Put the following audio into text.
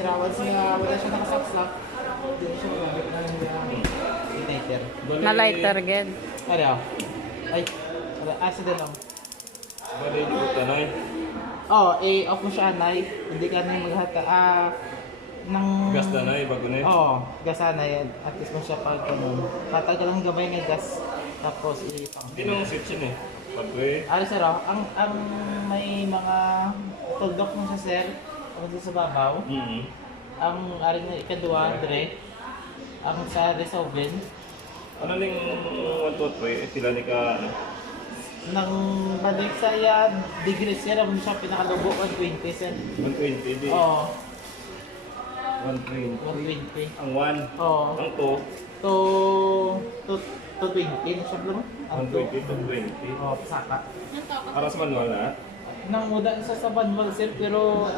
sirawan siya, wala siya nakasaksak. Hindi siya magamit na lang yung lighter. Na lighter ged. Ano? Ay, accident lang. Bali, di ko tanay. Oh, off mo siya, Nay. Hindi ka na maghata. Ng... Gas na na, bago na yun. Oo, gasa na yan. At least mo siya pag ganun. Tatagal ang gabay ng gas. Tapos ipang. Hindi nung switch yun eh. Pag-way. Ano sir, ang may mga tuldok mo sa sir, ang sa babaw. Ang aring na ikadua, dire. Ang sa resolven. Ano ning 123? Sila ni ka, ano? Nang balik sa yan, degree sir, ang siya pinakalubo, 120 sir. 120 di. Oo, 120. 120. Ang 1. Oo. Ang 2. To, to 20 na siya bro. Ang 120 to 20. Oo, saka. Aras manual na. Nang muda sa banwal sir, pero